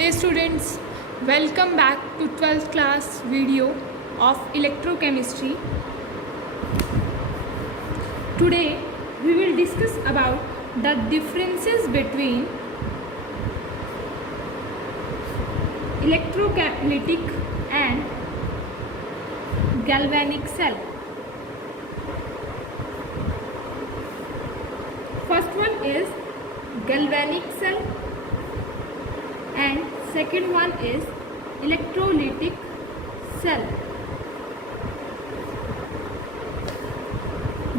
Hey students, welcome back to 12th class video of electrochemistry. Today we will discuss about the differences between electrolytic and galvanic cell. First one is galvanic cell and second one is electrolytic cell.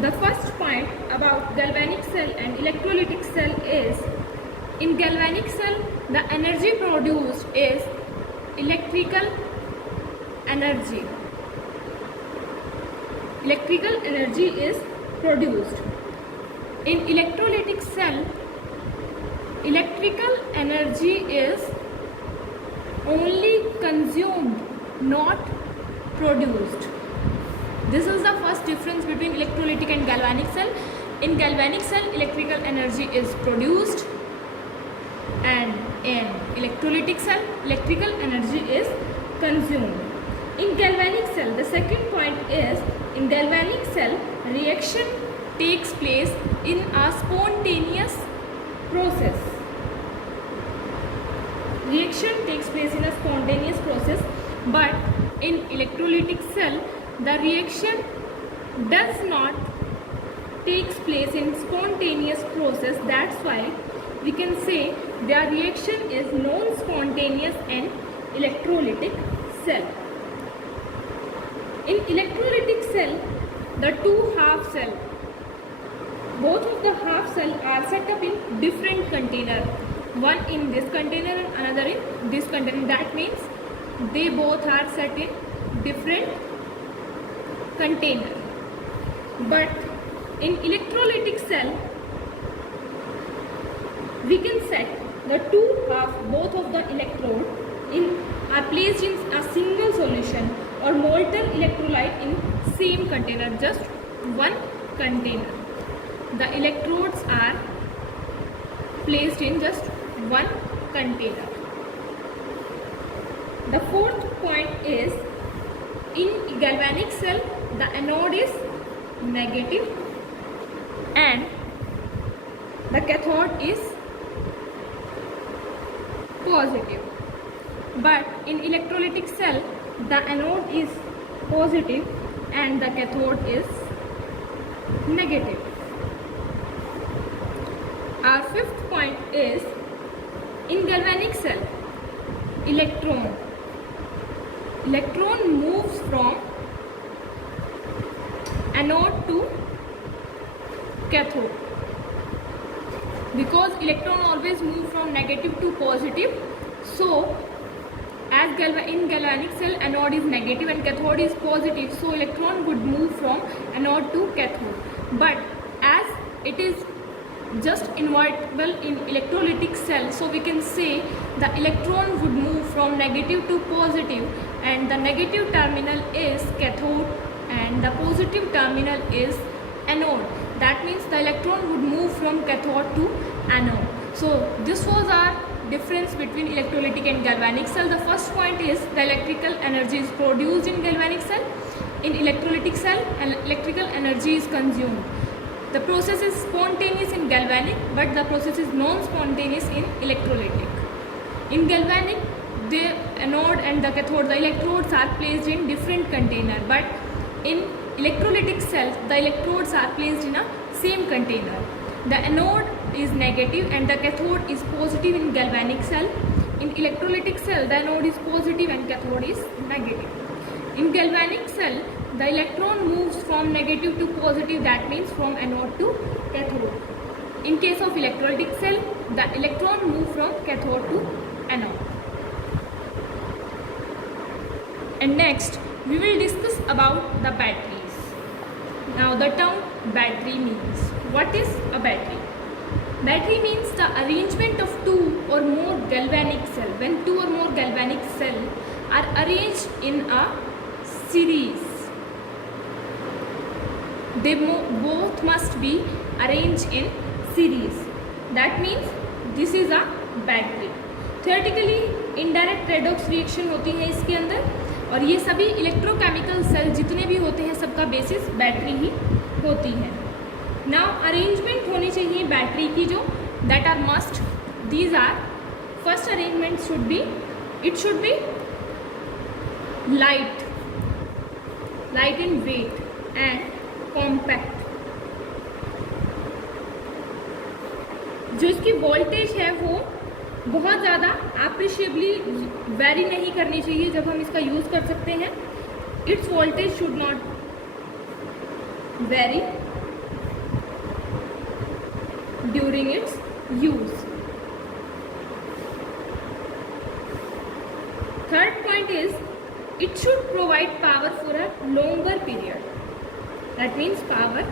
The first point about galvanic cell and electrolytic cell is, in galvanic cell the energy produced is electrical energy. Electrical energy is produced. In electrolytic cell, electrical energy is only consumed, not produced. This is the first difference between electrolytic and galvanic cell. In galvanic cell, electrical energy is produced, and in electrolytic cell, electrical energy is consumed. In galvanic cell, the second point is, in galvanic cell, reaction takes place in a spontaneous process. Reaction takes place in a spontaneous process, but in electrolytic cell the reaction does not takes place in spontaneous process. That's why we can say their reaction is non-spontaneous in electrolytic cell. In electrolytic cell, the two half cell, both of the half cell are set up in different container. One in this container and another in this container. That means they both are set in different container. But in electrolytic cell, we can set the two half, both of the electrode are placed in a single solution or molten electrolyte in same container, just one container. The electrodes are placed in just one container. The fourth point is, in galvanic cell the anode is negative and the cathode is positive. But in electrolytic cell the anode is positive and the cathode is negative. Our fifth point is, in galvanic cell, electron moves from anode to cathode. Because electron always move from negative to positive, so as in galvanic cell anode is negative and cathode is positive, so electron would move from anode to cathode. But as it is just invertible in electrolytic cell, so we can say the electron would move from negative to positive, and the negative terminal is cathode and the positive terminal is anode. That means the electron would move from cathode to anode. So this was our difference between electrolytic and galvanic cell. The first point is, the electrical energy is produced in galvanic cell. In electrolytic cell, electrical energy is consumed. The process is spontaneous in galvanic, but the process is non-spontaneous in electrolytic. In galvanic, the anode and the cathode, the electrodes are placed in different container, but in electrolytic cell, the electrodes are placed in a same container. The anode is negative and the cathode is positive in galvanic cell. In electrolytic cell, the anode is positive and cathode is negative. In galvanic cell, the electron moves from negative to positive, that means from anode to cathode. In case of electrolytic cell, the electron moves from cathode to anode. And next, we will discuss about the batteries. Now the term battery means, what is a battery? Battery means the arrangement of two or more galvanic cells. When two or more galvanic cells are arranged in a series, they both must be arranged in series. That means this is a battery. Theoretically, indirect redox reaction होती है इसके अंदर, और ये सभी electrochemical cell जितने भी होते हैं सबका बेसिस बैटरी ही होती है। नाउ अरेंजमेंट होनी चाहिए बैटरी की जो that are must, these are first arrangement should be, it should be light in weight and compact. जो इसकी वोल्टेज है वो बहुत ज़्यादा अप्रिशिएबली वेरी नहीं करनी चाहिए जब हम इसका यूज़ कर सकते हैं। It's voltage should not very during its use. Third point is it should provide power for a longer period, that means power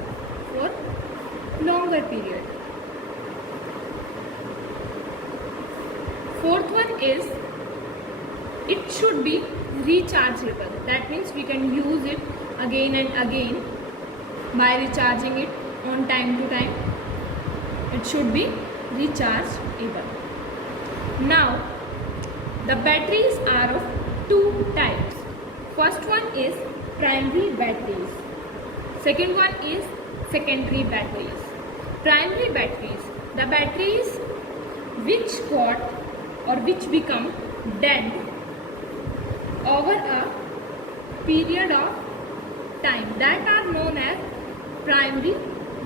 for longer period. Fourth one is it should be rechargeable, that means we can use it again and again by recharging it on time to time. It should be rechargeable. Now the batteries are of two types. First one is primary batteries. Second one is secondary batteries. Primary batteries, the batteries which got or which become dead over a period of time, that are known as primary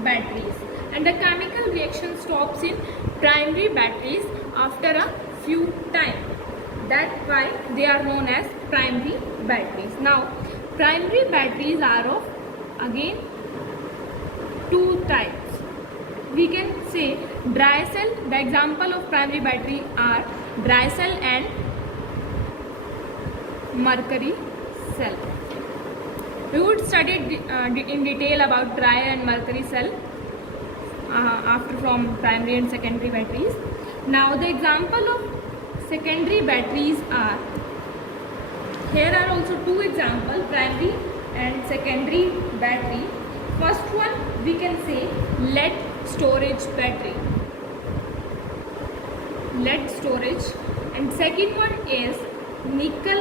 batteries, and the chemical reaction stops in primary batteries after a few times. That's why they are known as primary batteries. Now primary batteries are of again two types. We can say dry cell. The example of primary battery are dry cell and mercury cell. We would study in detail about dry and mercury cell after from primary and secondary batteries. Now the example of secondary batteries are, here are also two examples, primary and secondary battery. First one we can say lead storage battery, lead storage, and second one is nickel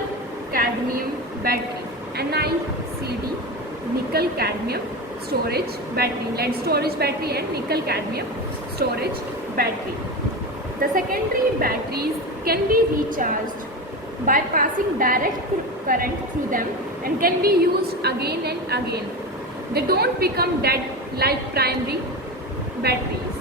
cadmium battery, NiCd, nickel cadmium storage battery, lead storage battery and nickel cadmium storage battery. The secondary batteries can be recharged by passing direct current through them and can be used again and again. They don't become dead like primary batteries.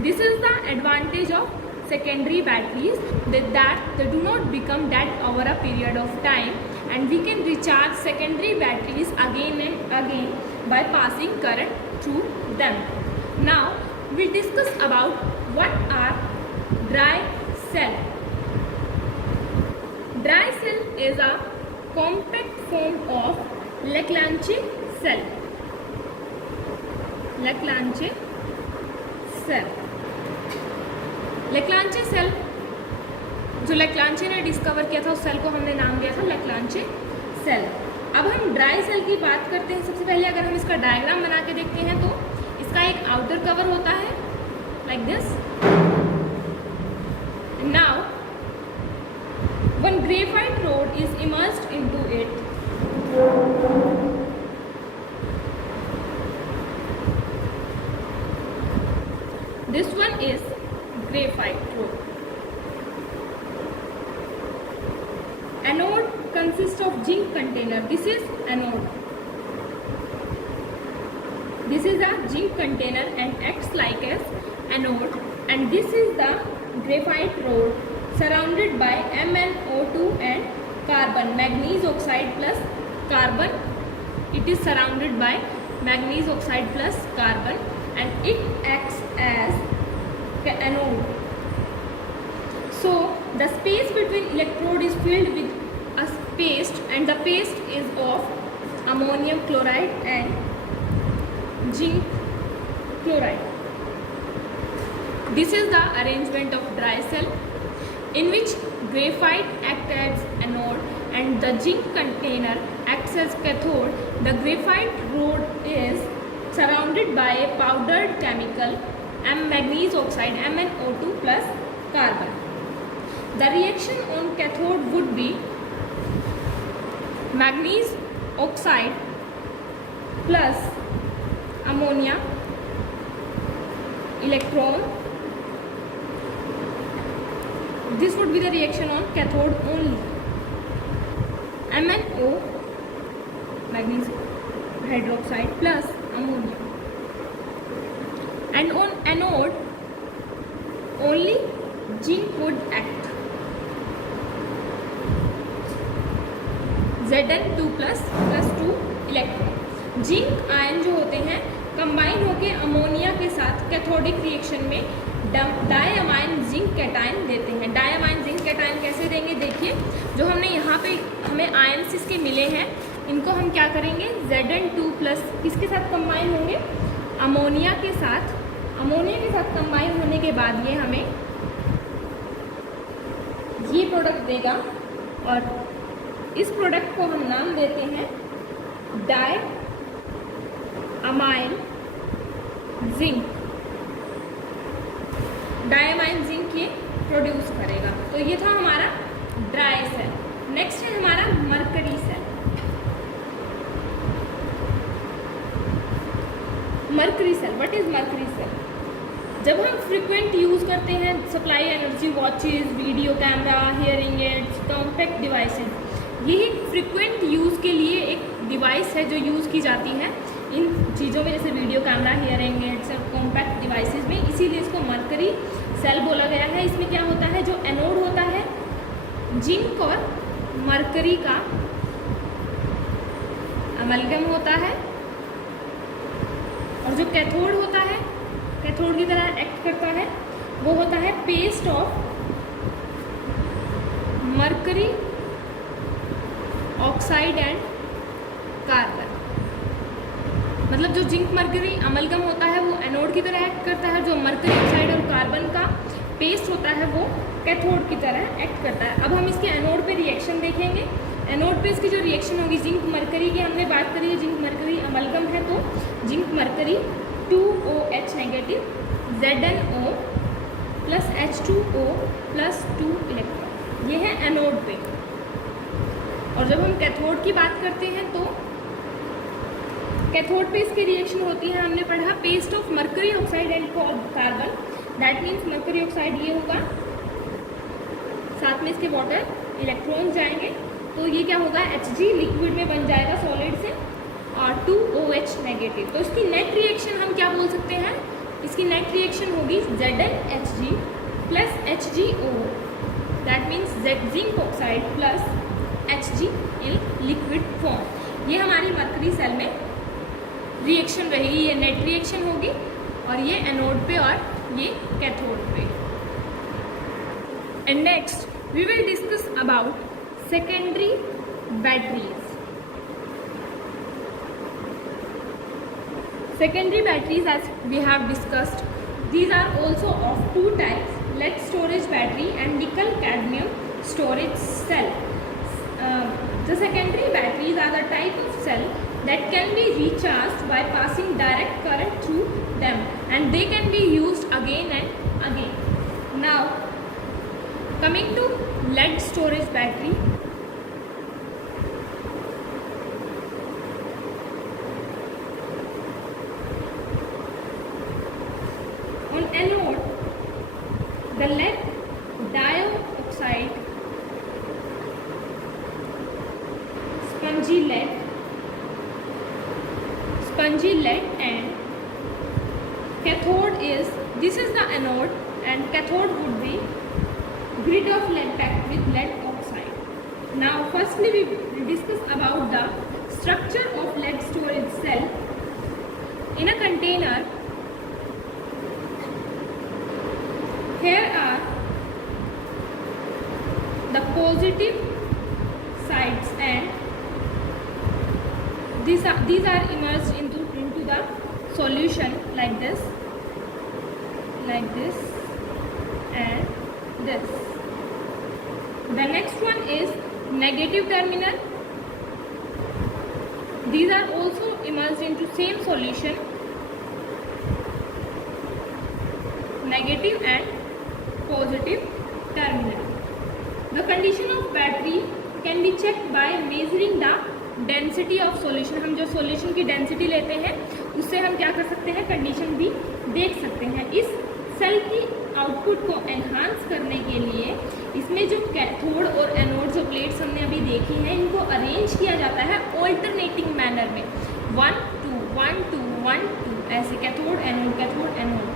This is the advantage of secondary batteries, that they do not become dead over a period of time, and we can recharge secondary batteries again and again by passing current through them. Now we'll discuss about what are dry cell. Dry cell is a compact form of Leclanche cell. Leclanche cell. Leclanche cell, जो लेक्लांचे ने discover किया था उस cell को हमने नाम दिया था लेक्लांचे सेल। अब हम ड्राई सेल की बात करते हैं। सबसे पहले अगर हम इसका डायग्राम बना के देखते हैं तो इसका एक आउटर कवर होता है like this. Now one graphite rod is immersed into it. This one is graphite rod. Anode consists of zinc container. This is anode. This is a zinc container and acts like as anode. And this is the graphite rod surrounded by MnO2 and carbon, manganese oxide plus carbon. It is surrounded by manganese oxide plus carbon and it acts as anode. So the space between electrode is filled with a paste, and the paste is of ammonium chloride and zinc chloride. This is the arrangement of dry cell, in which graphite acts as anode and the zinc container acts as cathode. The graphite rod is surrounded by a powdered chemical manganese oxide MnO2 plus carbon. The reaction on cathode would be manganese oxide plus ammonia electron. This would be the reaction on cathode only. MnO, magnesium hydroxide plus ammonia. And on anode only zinc would act. Zn2 plus 2 electron. Zinc ion जो होते हैं combine होकर ammonia के साथ cathodic reaction में diamine zinc cation देते हैं. Diamine zinc cation कैसे देंगे? देखिए, जो हमने यहाँ पे हमें आयन्स इसके मिले हैं, इनको हम क्या करेंगे? Zn2 प्लस किसके साथ कंबाइन होंगे? अमोनिया के साथ. अमोनिया के साथ कंबाइन होने के बाद ये हमें ये प्रोडक्ट देगा और इस प्रोडक्ट को हम नाम देते हैं diamine zinc. Diamine zinc ये प्रोड्यूस करेगा. तो ये था हमारा ड्राई सेल. नेक्स्ट है हमारा mercury cell. Mercury cell, what is mercury cell? जब हम फ्रिक्वेंट यूज़ करते हैं supply energy watches, video camera, hearing aids, compact devices, यही फ्रिक्वेंट यूज़ के लिए एक डिवाइस है जो यूज़ की जाती है इन चीज़ों में, जैसे वीडियो कैमरा, हियरिंग एड्स और कॉम्पैक्ट डिवाइसेस में. इसीलिए इसको मरकरी सेल बोला गया है. इसमें क्या होता है? जो एनोड होता है जिंक और मरकरी का अमलगम होता है, और जो कैथोड होता है, कैथोड की तरह एक्ट करता है, वो होता है paste of mercury oxide and carbon. मतलब जो जिंक मरकरी अमलगम होता है वो एनोड की तरह एक्ट करता है, जो मरकरी ऑक्साइड और कार्बन का पेस्ट होता है वो कैथोड की तरह एक्ट करता है. अब हम इसके एनोड पे रिएक्शन देखेंगे. एनोड पे इसकी जो रिएक्शन होगी, जिंक मरकरी की हमने बात करी है, जिंक मरकरी अमलगम है, तो zinc mercury 2OH negative, ZnO plus H2O plus 2 electron. ये है एनोड पे. और जब हम कैथोड की बात करते हैं तो कैथोड पे इसकी रिएक्शन होती है, हमने पढ़ा paste of mercury oxide and carbon. That means mercury oxide ये होगा, साथ में इसके वाटर इलेक्ट्रॉन जाएंगे, तो ये क्या होगा? Hg लिक्विड में बन जाएगा सॉलिड से, और 2OH नेगेटिव. तो इसकी नेट रिएक्शन हम क्या बोल सकते हैं? इसकी नेट रिएक्शन होगी ZnHg plus HgO. That means zinc oxide plus Hg in liquid form. ये हमारी मरकरी सेल में रिएक्शन रहेगी. ये नेट रिएक्शन होगी, और ये एनोड पे और ये कैथोड पे. And next we will discuss about secondary batteries. Secondary batteries, as we have discussed, these are also of two types: lead storage battery and nickel cadmium storage cell. The secondary batteries are the type of cell that can be recharged by passing direct current through them, and they can be used again and again. Now coming to lead storage battery. On anode, the lead dioxide, spongy lead, and cathode is, this is the anode, and cathode would be grid of lead packed with lead oxide. Now firstly we will discuss about the structure of lead storage cell. In a container, here are the positive sides, and these are immersed into the solution like this, and this. The next one is negative terminal. These are also immersed into same solution, negative and positive terminal. The condition of battery can be check by measuring the density of solution. हम जो solution की density लेते हैं उससे हम क्या कर सकते हैं, कंडीशन भी देख सकते हैं। इस सेल की आउटपुट को एनहांस करने के लिए इसमें जो कैथोड और एनोड जो प्लेट्स हमने अभी देखी हैं इनको अरेंज किया जाता है ऑल्टरनेटिंग मैनर में, 1 2 1 2 1 2 ऐसे, cathode anode cathode anode.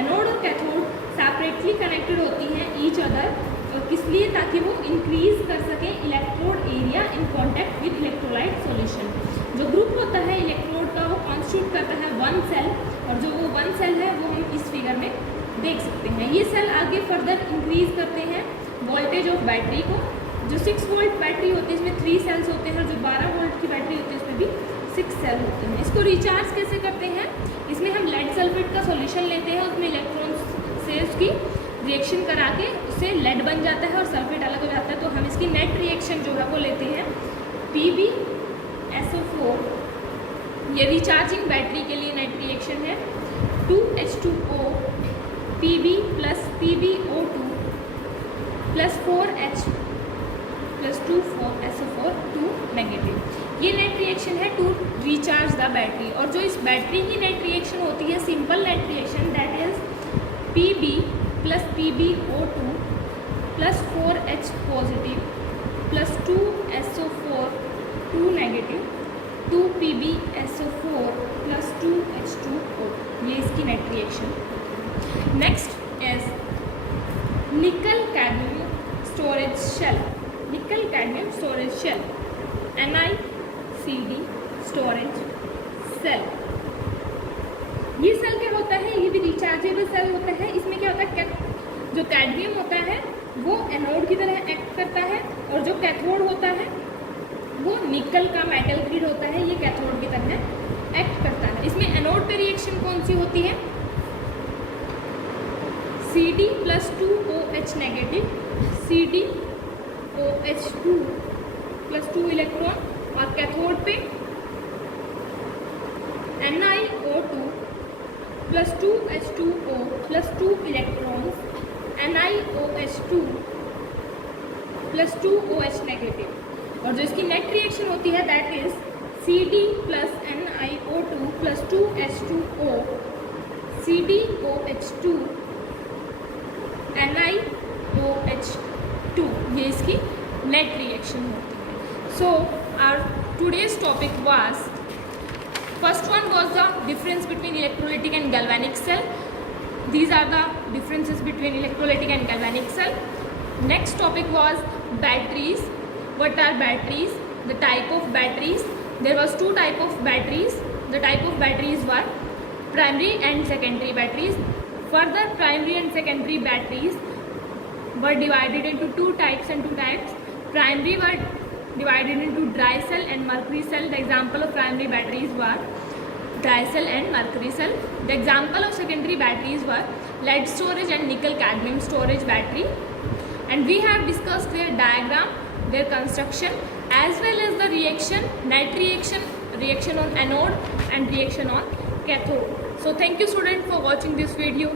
Anode और कैथोड सेपरेटली कनेक्टेड होती हैं ईच अदर, और किस लिए, ताकि वो इंक्रीज कर सकें electrode area in contact with electrolyte solution. जो ग्रुप होता है इलेक्ट्रोड का वो कॉन्स्टिट्यूट करता है वन सेल, और जो वो वन सेल है वो हम इस फिगर में देख सकते हैं। ये सेल आगे फर्दर इंक्रीज करते हैं वोल्टेज ऑफ बैटरी को। जो 6 वोल्ट बैटरी होती है इसमें 3 सेल्स होते हैं, और जो 12 वोल्ट की बैटरी होती है इसमें भी 6 सेल होते हैं। इसको रिचार्ज कैसे करते हैं, इसमें हम लेड सल्फेट का सॉल्यूशन लेते हैं, उसमें इलेक्ट्रॉन से उसकी रिएक्शन करा के उससे लेड बन जाता है और सल्फेट अलग हो जाता है। तो हम इसकी नेट रिएक्शन जो है वो लेते हैं PbSO4। ये रिचार्जिंग बैटरी के लिए नेट रिएक्शन है 2H2O Pb plus PbO2 plus 4H plus 2SO4 2 negative. ये नेट रिएक्शन है टू रिचार्ज द बैटरी। और जो इस बैटरी की नेट रिएक्शन होती है simple net reaction, that is Pb plus PbO2 plus 4H positive plus 2SO4 2 negative 2 PbSO4 plus 2H2O, ये इसकी net reaction. Next is nickel cadmium storage cell. Nickel cadmium storage cell, NiCd storage cell. ये cell क्या होता है, ये भी rechargeable cell होता है। इसमें क्या होता है, जो कैडमियम होता है वो एनोड की तरह एक्ट करता है, और जो कैथोड होता है वो निकल का मेटल ग्रिड होता है, ये कैथोड की तरह एक्ट करता है। इसमें एनोड पे रिएक्शन कौन सी होती है, Cd plus 2OH negative, CdOH2 plus 2 electron, और कैथोड पे NiO2 plus 2H2O plus 2 electrons, NiOH2 plus 2OH negative. और जो इसकी नेट रिएक्शन होती है that is Cd plus NiO2 plus 2H2O CdOH2 NiOH2, ये इसकी नेट रिएक्शन होती है। So our today's topic was, first one was the difference between electrolytic and galvanic cell. These are the differences between electrolytic and galvanic cell. Next topic was batteries. What are batteries? The type of batteries. There was 2 type of batteries. The type of batteries were primary and secondary batteries. Further, primary and secondary batteries were divided into 2 types and 2 types. Primary were divided into dry cell and mercury cell. The example of primary batteries were dry cell and mercury cell. The example of secondary batteries were lead storage and nickel cadmium storage battery. And we have discussed their diagram, their construction, as well as the reaction, net reaction, reaction on anode and reaction on cathode. So thank you students for watching this video.